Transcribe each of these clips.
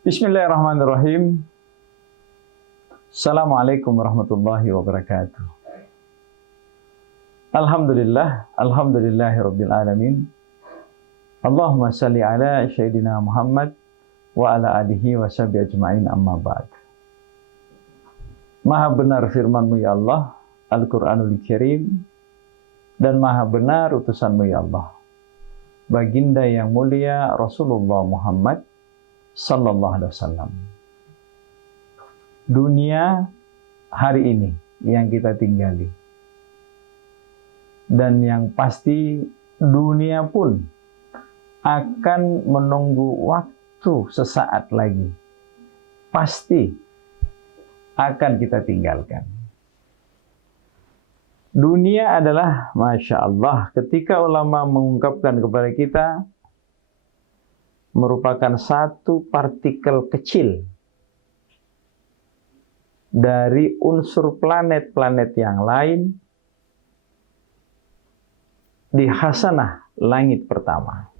Bismillahirrahmanirrahim. Assalamualaikum warahmatullahi wabarakatuh. Alhamdulillahirabbil alamin. Allahumma shalli ala sayyidina Muhammad wa ala alihi wa sahbihi ajma'in, amma ba'd. Maha benar firman-Mu ya Allah, Al-Qur'anul Karim, dan maha benar utusan-Mu ya Allah, baginda yang mulia Rasulullah Muhammad sallallahu alaihi wasallam. Dunia hari ini yang kita tinggali, dan yang pasti dunia pun akan menunggu waktu sesaat lagi, pasti akan kita tinggalkan. Dunia adalah, Masya Allah, ketika ulama mengungkapkan kepada kita, merupakan satu partikel kecil dari unsur planet-planet yang lain di khasanah langit pertama.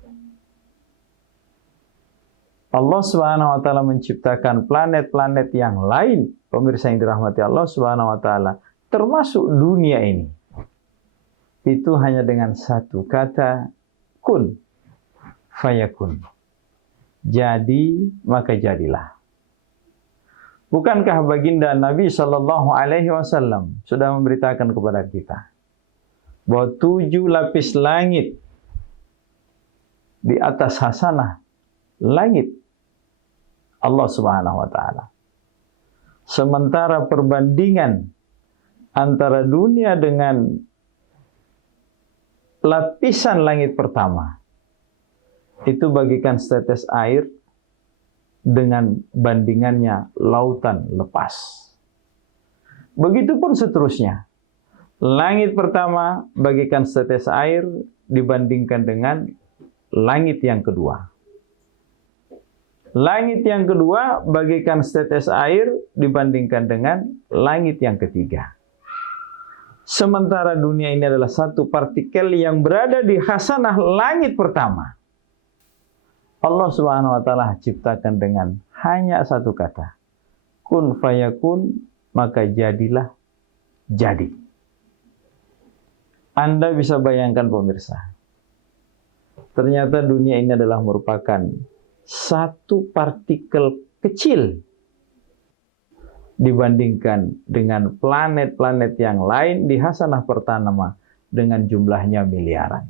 Allah Subhanahu wa taala menciptakan planet-planet yang lain, pemirsa yang dirahmati Allah Subhanahu wa taala, termasuk dunia ini. Itu hanya dengan satu kata, kun fayakun. Jadi maka jadilah. Bukankah baginda Nabi Shallallahu Alaihi Wasallam sudah memberitakan kepada kita bahwa 7 lapis langit di atas hasanah langit Allah Subhanahu Wa Taala. Sementara perbandingan antara dunia dengan lapisan langit pertama itu bagikan setetes air dengan bandingannya lautan lepas. Begitupun seterusnya. Langit pertama bagikan setetes air dibandingkan dengan langit yang kedua. Langit yang kedua bagikan setetes air dibandingkan dengan langit yang ketiga. Sementara dunia ini adalah satu partikel yang berada di khasanah langit pertama. Allah Subhanahu wa taala ciptakan dengan hanya satu kata. Kun fayakun, maka jadilah jadi. Anda bisa bayangkan pemirsa. Ternyata dunia ini adalah merupakan satu partikel kecil dibandingkan dengan planet-planet yang lain di khasanah pertama dengan jumlahnya miliaran.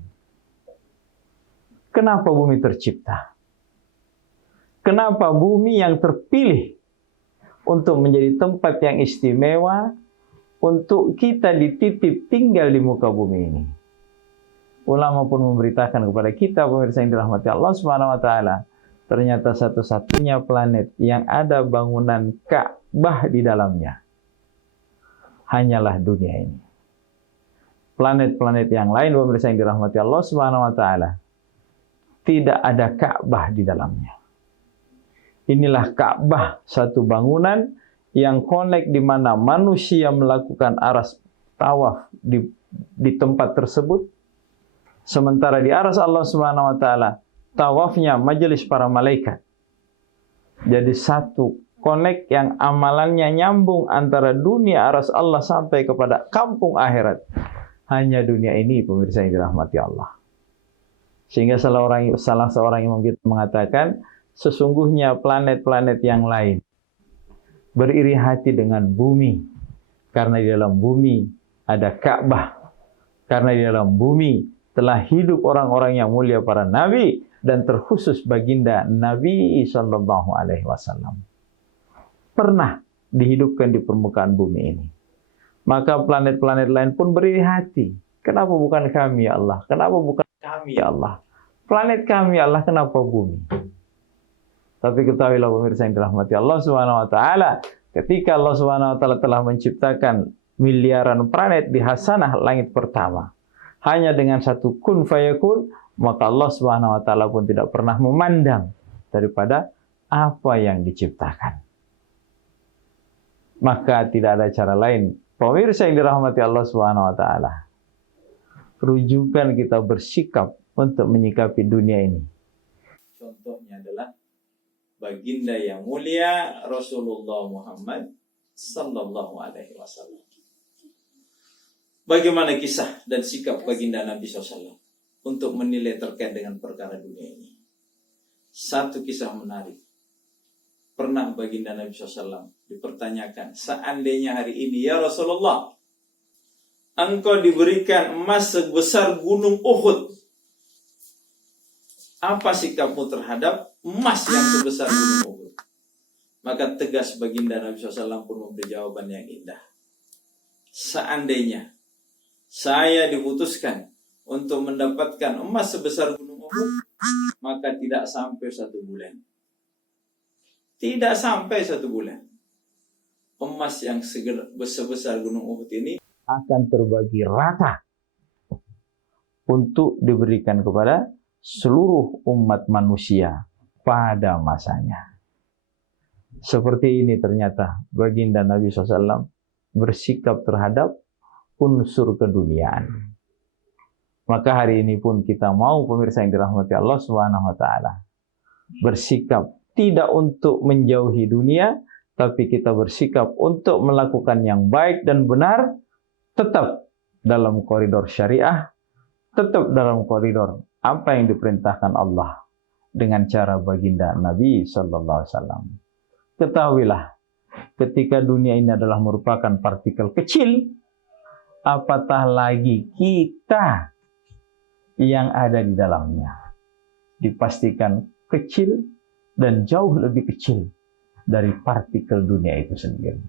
Kenapa bumi tercipta? Kenapa bumi yang terpilih untuk menjadi tempat yang istimewa untuk kita dititip tinggal di muka bumi ini? Ulama pun memberitakan kepada kita, pemirsa yang dirahmati Allah Subhanahu wa taala, ternyata satu-satunya planet yang ada bangunan Ka'bah di dalamnya hanyalah dunia ini. Planet-planet yang lain, pemirsa yang dirahmati Allah Subhanahu wa taala, tidak ada Ka'bah di dalamnya. Inilah Ka'bah, satu bangunan yang connect di mana manusia melakukan aras tawaf di tempat tersebut. Sementara di aras Allah Subhanahu wa taala, tawafnya majelis para malaikat. Jadi satu connect yang amalannya nyambung antara dunia aras Allah sampai kepada kampung akhirat. Hanya dunia ini, pemirsa yang dirahmati Allah. Sehingga salah seorang imam kita mengatakan, sesungguhnya planet-planet yang lain beriri hati dengan bumi, karena di dalam bumi ada Ka'bah, karena di dalam bumi telah hidup orang-orang yang mulia, para nabi, dan terkhusus baginda Nabi Sallallahu Alaihi Wasallam pernah dihidupkan di permukaan bumi ini. Maka planet-planet lain pun beriri hati, kenapa bukan kami ya Allah? Kenapa bukan kami ya Allah? Planet kami ya Allah, kenapa bumi? Tapi ketahuilah pemirsa yang dirahmati Allah Subhanahu wa taala, ketika Allah Subhanahu wa taala telah menciptakan miliaran planet di hasanah langit pertama, hanya dengan satu kun fayakun, maka Allah Subhanahu wa taala pun tidak pernah memandang daripada apa yang diciptakan. Maka tidak ada cara lain, pemirsa yang dirahmati Allah Subhanahu wa taala, rujukan kita bersikap untuk menyikapi dunia ini. Contohnya adalah baginda yang mulia Rasulullah Muhammad sallallahu alaihi wasallam. Bagaimana kisah dan sikap baginda Nabi SAW untuk menilai terkait dengan perkara dunia ini? Satu kisah menarik. Pernah baginda Nabi SAW dipertanyakan, seandainya hari ini ya Rasulullah, engkau diberikan emas sebesar gunung Uhud, apa sikapmu terhadap emas yang sebesar gunung Uhud? Maka tegas baginda Nabi SAW pun memberi jawaban yang indah. Seandainya saya diputuskan untuk mendapatkan emas sebesar gunung Uhud, maka tidak sampai 1 bulan. Tidak sampai 1 bulan. Emas yang sebesar gunung Uhud ini akan terbagi rata untuk diberikan kepada seluruh umat manusia pada masanya. Seperti ini ternyata baginda Nabi SAW bersikap terhadap unsur keduniaan. Maka hari ini pun kita mau, pemirsa yang dirahmati Allah Subhanahu wa taala, bersikap tidak untuk menjauhi dunia, tapi kita bersikap untuk melakukan yang baik dan benar, tetap dalam koridor syariah, tetap dalam koridor apa yang diperintahkan Allah dengan cara baginda Nabi sallallahu alaihi wasallam. Ketahuilah, ketika dunia ini adalah merupakan partikel kecil, apatah lagi kita yang ada di dalamnya. Dipastikan kecil dan jauh lebih kecil dari partikel dunia itu sendiri.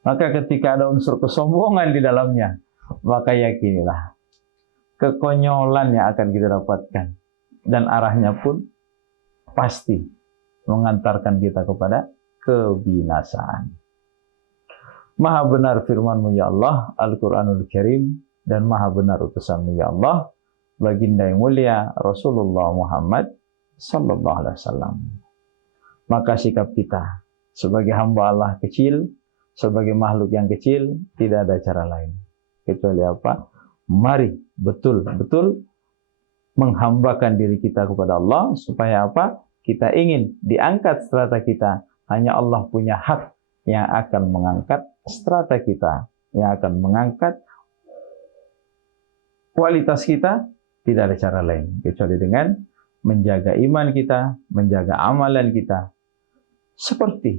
Maka ketika ada unsur kesombongan di dalamnya, maka yakinilah kekonyolan yang akan kita dapatkan, dan arahnya pun pasti mengantarkan kita kepada kebinasaan. Maha benar firman-Mu ya Allah, Al-Quranul Karim, dan maha benar utusan-Mu ya Allah, baginda yang mulia Rasulullah Muhammad sallallahu alaihi wasallam. Maka sikap kita sebagai hamba Allah kecil, sebagai makhluk yang kecil, tidak ada cara lain kecuali apa? Mari betul-betul menghambakan diri kita kepada Allah, supaya apa? Kita ingin diangkat strata kita, hanya Allah punya hak yang akan mengangkat strata kita, yang akan mengangkat kualitas kita. Tidak ada cara lain kecuali dengan menjaga iman kita, menjaga amalan kita, seperti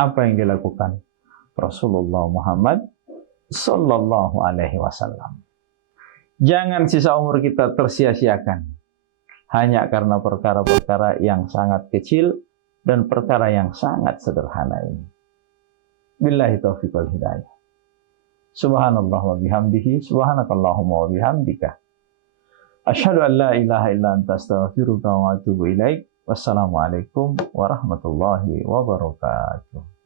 apa yang dilakukan Rasulullah Muhammad sallallahu alaihi wasallam. Jangan sisa umur kita tersia-siakan hanya karena perkara-perkara yang sangat kecil dan perkara yang sangat sederhana ini. Billahi taufiq wal hidayah. Subhanallah wa bihamdihi, subhanakallahumma wa bihamdika, asyhadu an la ilaha illa anta astaghfiruka wa atubu ilaik. Wassalamualaikum warahmatullahi wabarakatuh.